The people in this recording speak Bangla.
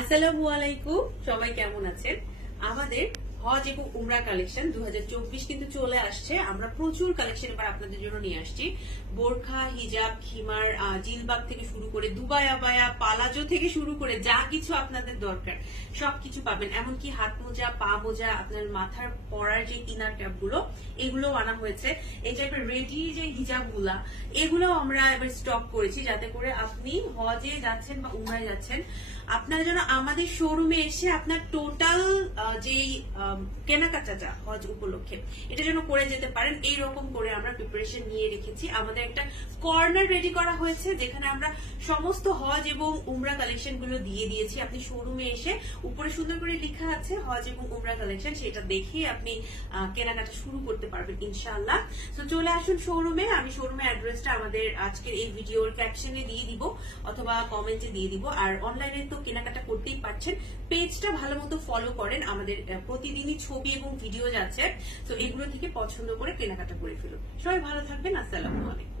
আসসালামু আলাইকুম, সবাই কেমন আছেন? আমাদের হজ এবং উমরা কালেকশন 2024 কিন্তু চলে আসছে। আমরা প্রচুর কালেকশন এবার আপনাদের জন্য নিয়ে আসছি। বোরখা, হিজাব, খিমার, জিলবাব থেকে শুরু করে দুবাই আবায়া, পালাজো থেকে শুরু করে যা কিছু আপনাদের দরকার সবকিছু পাবেন। এমনকি হাত মোজা, পা মোজা, আপনার মাথার পরার যে ইনার ক্যাপ গুলো এগুলো আনা হয়েছে। এই টাইপের রেডি যে হিজাব গুলা এগুলো আমরা এবার স্টক করেছি, যাতে করে আপনি হজে যাচ্ছেন বা উমরায় যাচ্ছেন, আপনারা যেন আমাদের শোরুমে এসে আপনার টোটাল যেই কেনাকাটাটা হজ উপলক্ষে এটা যেন করে যেতে পারেন। এইরকম করে আমরা প্রিপারেশন নিয়ে রেখেছি। আমাদের একটা কর্নার রেডি করা হয়েছে, যেখানে আমরা সমস্ত হজ এবং উমরা কালেকশন গুলো দিয়ে দিয়েছি। আপনি শোরুমে এসে উপরে সুন্দর করে লেখা আছে হজ এবং উমরা কালেকশন, সেটা দেখে আপনি কেনাকাটা শুরু করতে পারবেন ইনশাআল্লাহ। তো চলে আসুন শোরুমে। আমি শোরুমের অ্যাড্রেসটা আমাদের আজকের এই ভিডিওর ক্যাপশনে দিয়ে দিব অথবা কমেন্টে দিয়ে দিব। আর অনলাইনে তো কেনাকাটা করতেই পারছেন। পেজটা ভালো মতো ফলো করেন, আমাদের প্রতিদিনই ছবি এবং ভিডিও যাচ্ছে। তো এগুলো থেকে পছন্দ করে কেনাকাটা করে ফেলুন। সবাই ভালো থাকবেন। আসসালামু আলাইকুম।